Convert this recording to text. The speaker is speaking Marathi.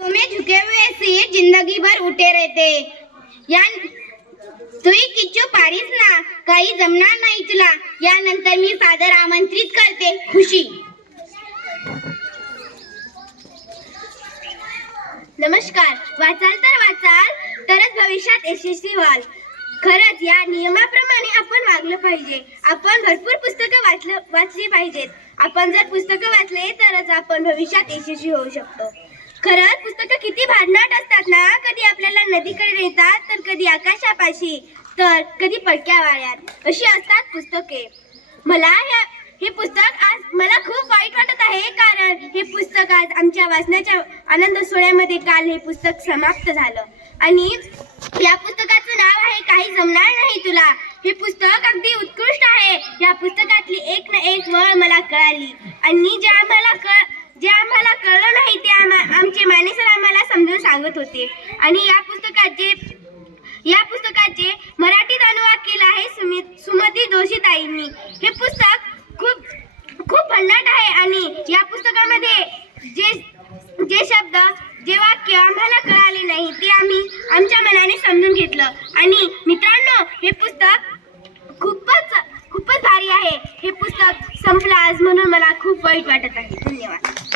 तुम्हें झुके हुए सिर जिंदगी भर उठे रहते. या तुई किच्चू पारीस ना? काही जमणार नाही तुला. यानंतर मी फादर आमंत्रित करते. खुशी. नमस्कार. वाचाल तर वाचाल तरच भविष्यात यशस्वी व्हाल. खरंच या नियमाप्रमाणे आपण वागलं पाहिजे. आपण भरपूर पुस्तकं वाचलं वाचली पाहिजेत. आपण जर पुस्तकं वाचले तरच आपण भविष्यात यशस्वी होऊ शकतो. खरंच पुस्तकं किती भांडणाट असतात ना? कधी आपल्याला नदीकडे नेतात तर कधी आकाशापाशी तर कधी पडक्या वाळ्यात अशी असतात पुस्तके. मला ह्या हे पुस्तक आज मला खूप वाईट वाटत आहे कारण हे पुस्तक आज आमच्या वाचण्याच्या आनंद सोहळ्यामध्ये काल हे पुस्तक समाप्त झालं. आणि या पुस्तकाचं नाव आहे काही जमणार नाही तुला. हे पुस्तक अगदी उत्कृष्ट आहे. या पुस्तकातली एक ना एक वळ मला कळाली. आणि ज्या मला कळ ज्या आम्हाला कळलं नाही ते प्रेमाने सर आम्हाला समजून सांगत होते. आणि या पुस्तकाचे या पुस्तकाचे मराठीत अनुवाद केला आहे सुमती सुमती जोशीताईंनी. हे पुस्तक खूप खूप भन्नाट आहे आणि या पुस्तकामध्ये जे जे शब्द जे वाक्य आम्हाला कळाले नाही ते आम्ही आमच्या मनाने समजून घेतलं. आणि मित्रांनो हे पुस्तक खूपच खूपच भारी आहे. हे पुस्तक संपलं आज म्हणून मला खूप वाईट वाटत आहे. धन्यवाद.